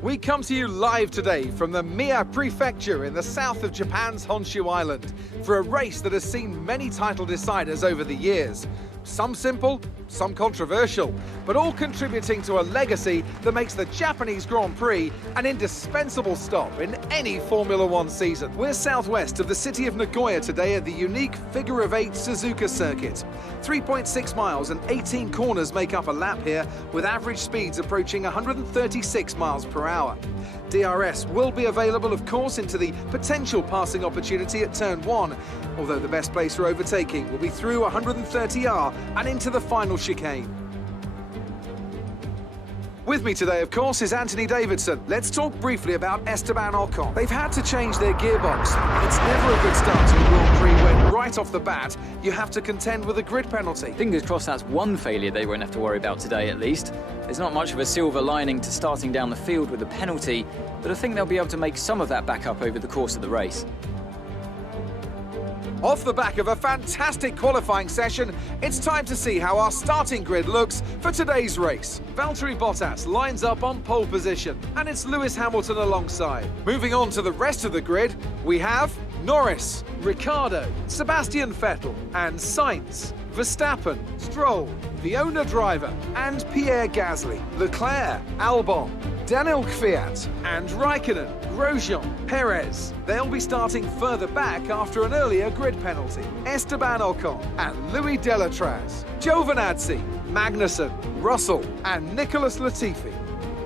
We come to you live today from the Mie Prefecture in the south of Japan's Honshu Island for a race that has seen many title deciders over the years. Some simple, some controversial, but all contributing to a legacy that makes the Japanese Grand Prix an indispensable stop in any Formula One season. We're southwest of the city of Nagoya today at the unique figure-of-8 Suzuka circuit. 3.6 miles and 18 corners make up a lap here, with average speeds approaching 136 miles per hour. DRS will be available, of course, into the potential passing opportunity at turn 1, although the best place for overtaking will be through 130R and into the final chicane. With me today, of course, is Anthony Davidson. Let's talk briefly about Esteban Ocon. They've had to change their gearbox. It's never a good start to a Grand Prix when, right off the bat, you have to contend with a grid penalty. Fingers crossed that's one failure they won't have to worry about today, at least. There's not much of a silver lining to starting down the field with a penalty, but I think they'll be able to make some of that back up over the course of the race. Off the back of a fantastic qualifying session, it's time to see how our starting grid looks for today's race. Valtteri Bottas lines up on pole position, and it's Lewis Hamilton alongside. Moving on to the rest of the grid, we have Norris, Ricciardo, Sebastian Vettel, and Sainz, Verstappen, Stroll, the owner driver, and Pierre Gasly, Leclerc, Albon, Daniel Kvyat, and Raikkonen, Grosjean, Perez. They'll be starting further back after an earlier grid penalty. Esteban Ocon and Louis Delatraz, Giovinazzi, Magnussen, Russell, and Nicholas Latifi.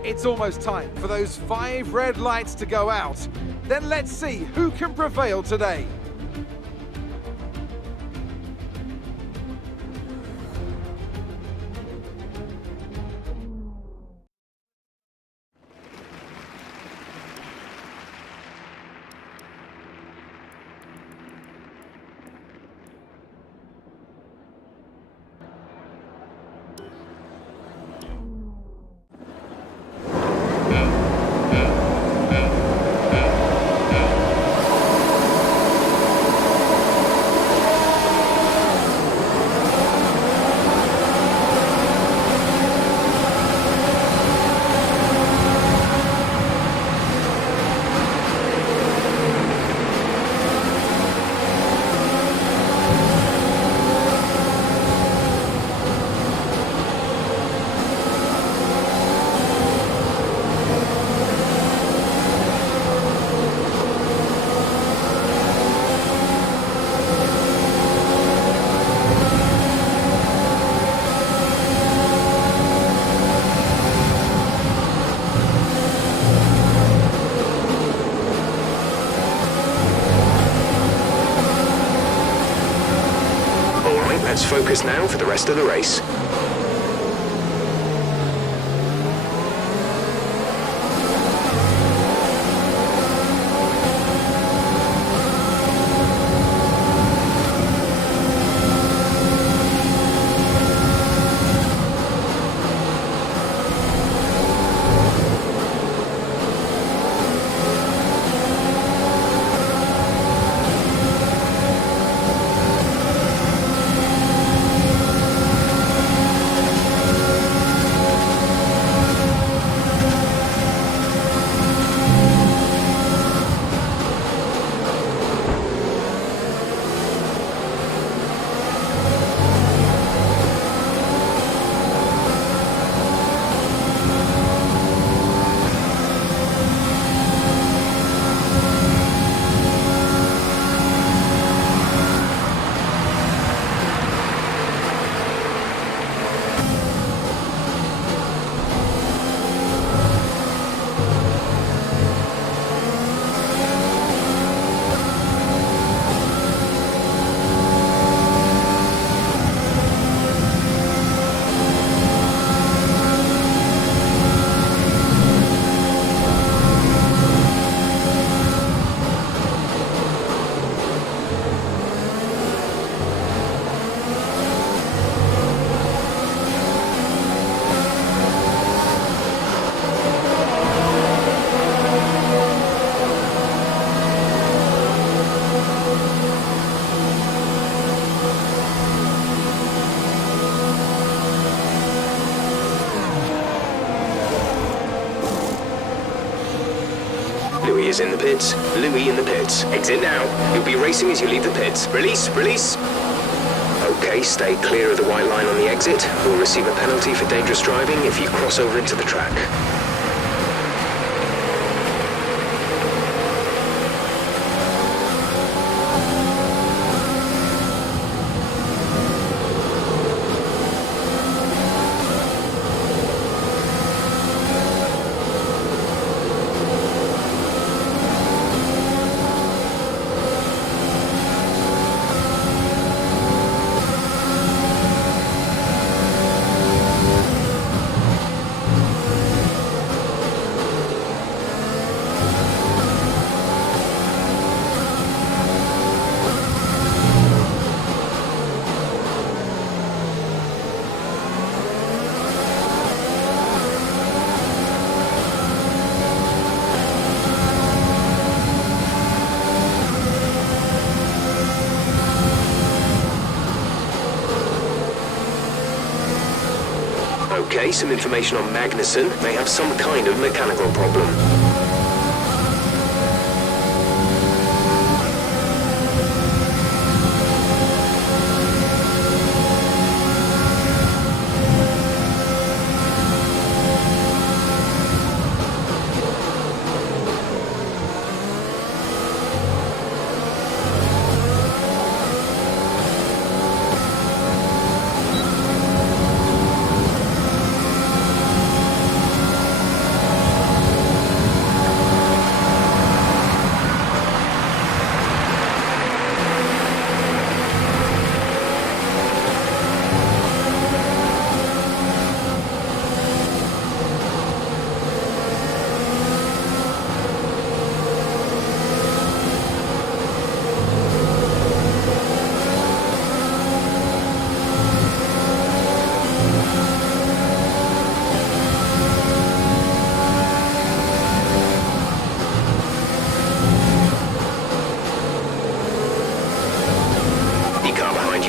It's almost time for those 5 red lights to go out. Then let's see who can prevail today. Let's focus now for the rest of the race. is in the pits. Louis in the pits. Exit now. You'll be racing as you leave the pits. Release, release. Okay, stay clear of the white line on the exit. You'll receive a penalty for dangerous driving if you cross over into the track. Okay, some information on Magnussen. May have some kind of mechanical problem.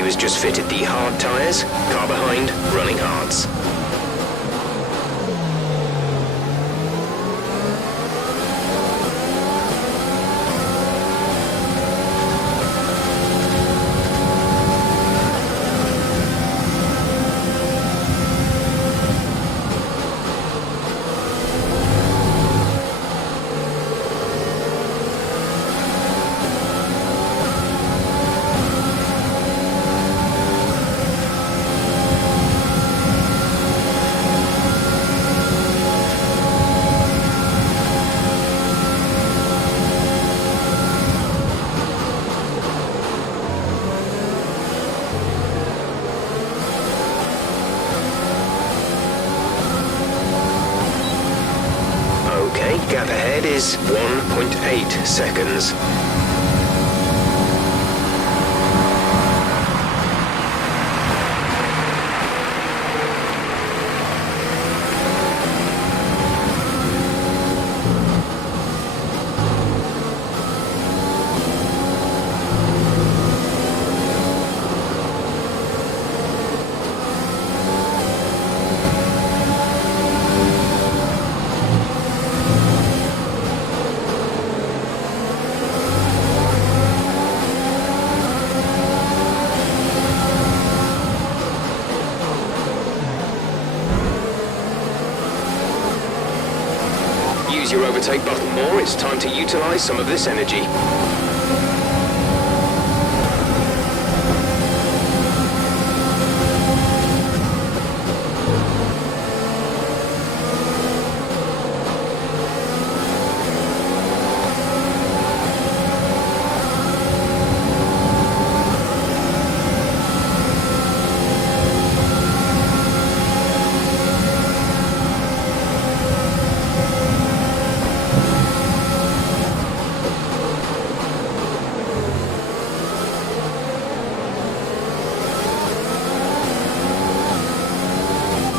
Has just fitted the hard tyres. Car behind, running hards. Gap ahead is 1.8 seconds. Use your overtake button more, it's time to utilize some of this energy.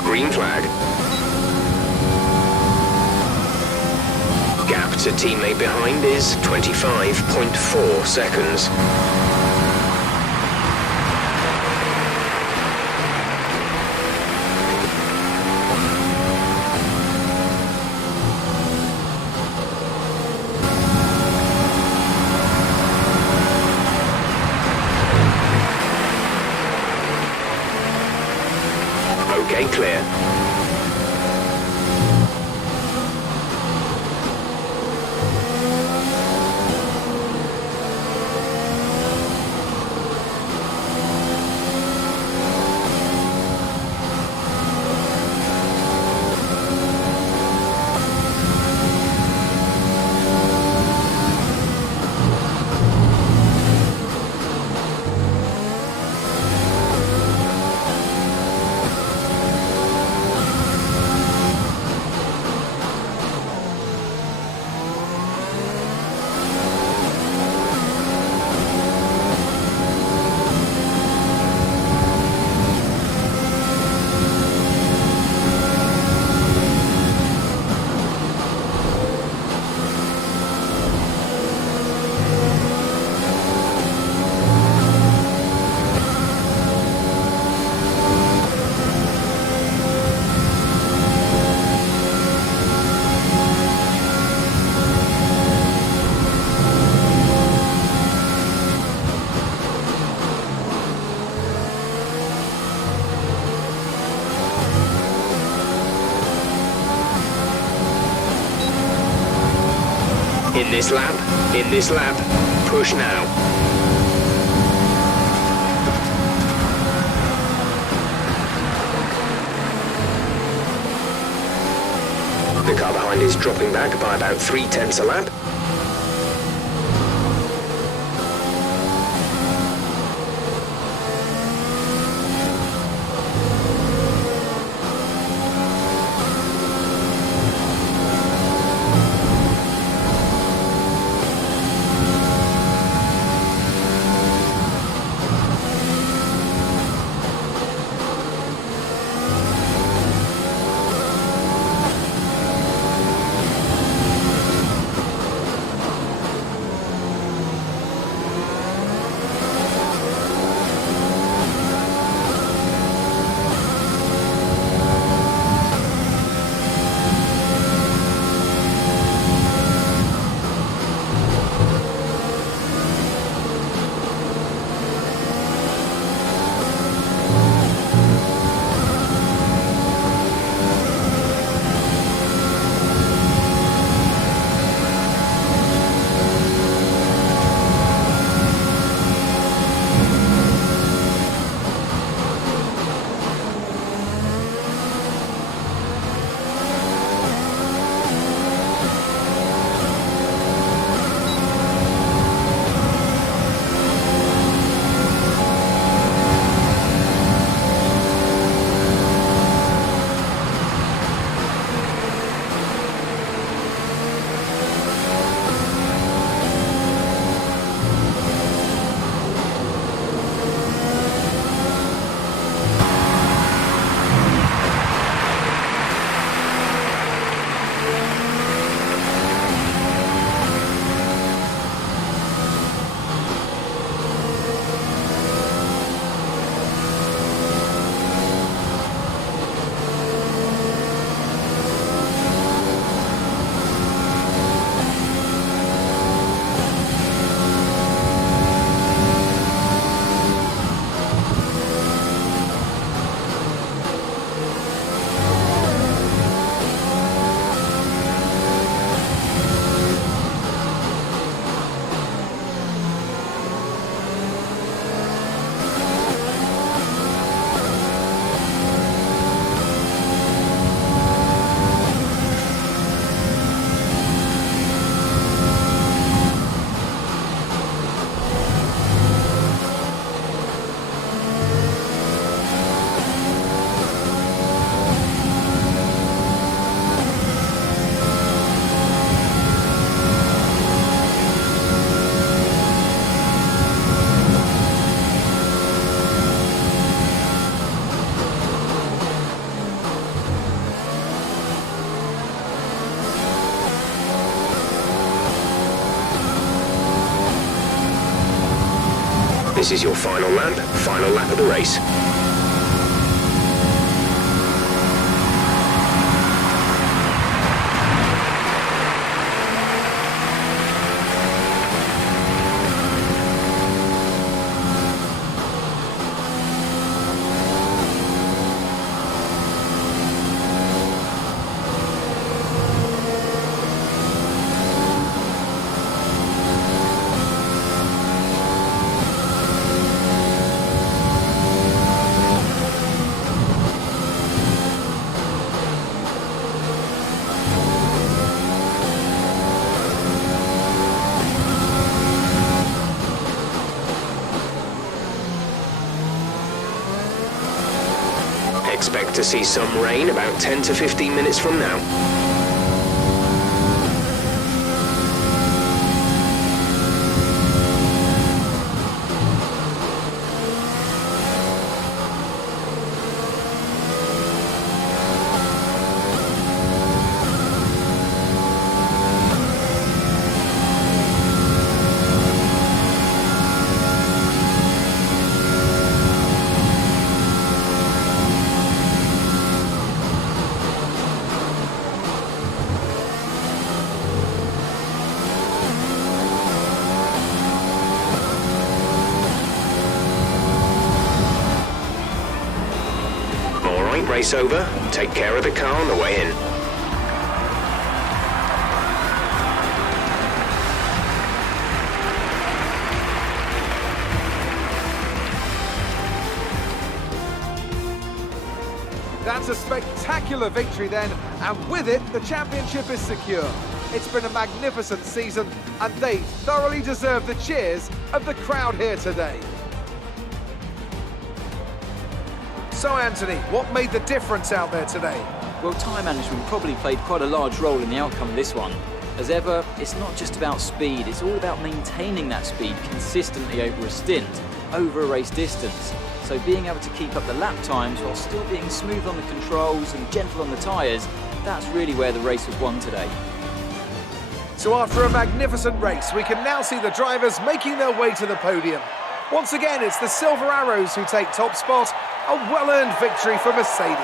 Green flag. Gap to teammate behind is 25.4 seconds. Okay, clear. In this lap, push now. The car behind is dropping back by about 3/10 a lap. This is your final lap of the race. Expect to see some rain about 10 to 15 minutes from now. Race over. Take care of the car on the way in. That's a spectacular victory then, and with it, the championship is secure. It's been a magnificent season, and they thoroughly deserve the cheers of the crowd here today. So Anthony, what made the difference out there today? Well, tyre management probably played quite a large role in the outcome of this one. As ever, it's not just about speed, it's all about maintaining that speed consistently over a stint, over a race distance. So being able to keep up the lap times while still being smooth on the controls and gentle on the tyres, that's really where the race was won today. So after a magnificent race, we can now see the drivers making their way to the podium. Once again, it's the Silver Arrows who take top spot. A well-earned victory for Mercedes.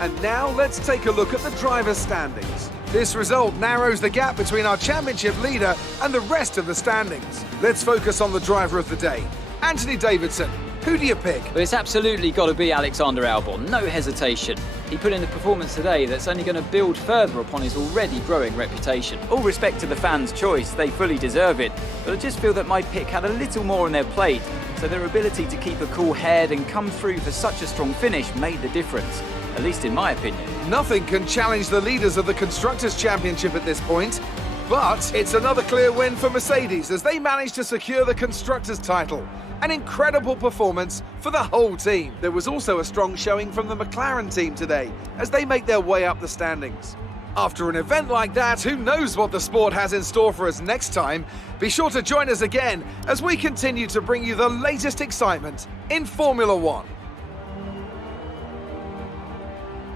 And now let's take a look at the driver's standings. This result narrows the gap between our championship leader and the rest of the standings. Let's focus on the driver of the day, Anthony Davidson. Who do you pick? But it's absolutely got to be Alexander Albon, no hesitation. He put in a performance today that's only going to build further upon his already growing reputation. All respect to the fans' choice, they fully deserve it, but I just feel that my pick had a little more on their plate, so their ability to keep a cool head and come through for such a strong finish made the difference, at least in my opinion. Nothing can challenge the leaders of the Constructors' Championship at this point, but it's another clear win for Mercedes as they managed to secure the Constructors' title. An incredible performance for the whole team. There was also a strong showing from the McLaren team today as they make their way up the standings. After an event like that, who knows what the sport has in store for us next time? Be sure to join us again as we continue to bring you the latest excitement in Formula One.